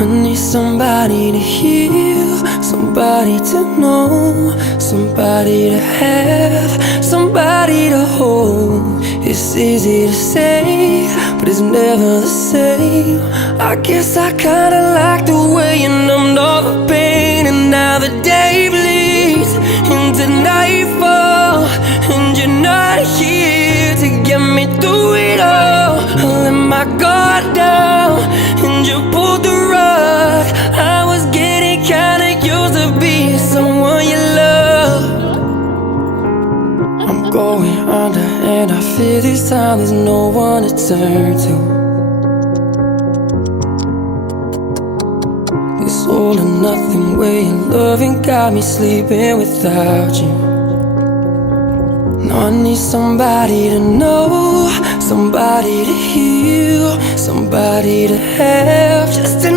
I need somebody to heal, somebody to know, somebody to have, somebody to hold. It's easy to say, but it's never the same. I guess I kinda like the way you numbed all the pain. And now the day bleeds into nightfall, and you're not here to get me through it all. I let my guard down, and you pulled the rug. I was getting kinda used to being someone you love. I'm going under, and I fear this time there's no one to turn to. This all or nothing way of loving got me sleeping without you. Now I need somebody to know, somebody to heal, somebody to have, just to